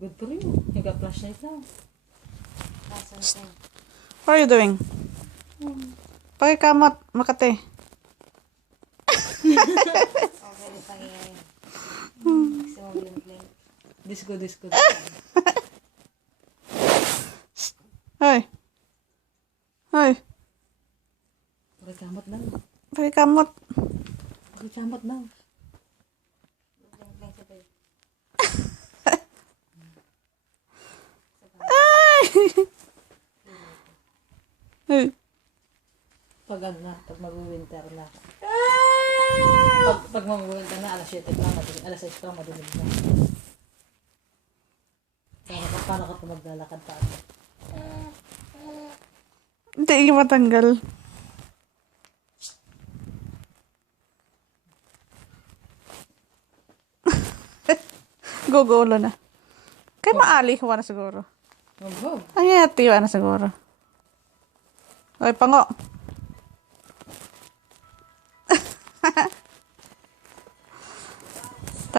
Good for you. You got flashlight now. What are you doing? Pakikamot, Makati. Disco. Hoy. Hoy. Pakikamot daw. Pakikamot. Pakikamot daw. Hoy. Pag mag-winter na. Pag mag-winter na, alas 7 pa, alas 6 pa, madilim na. Paano ka pa maglalakad pa? Hindi yung matanggal. Gugulo na. Kaya maali, huwa na siguro. Mag-go. Ay, tiwa na siguro. Ay, pango.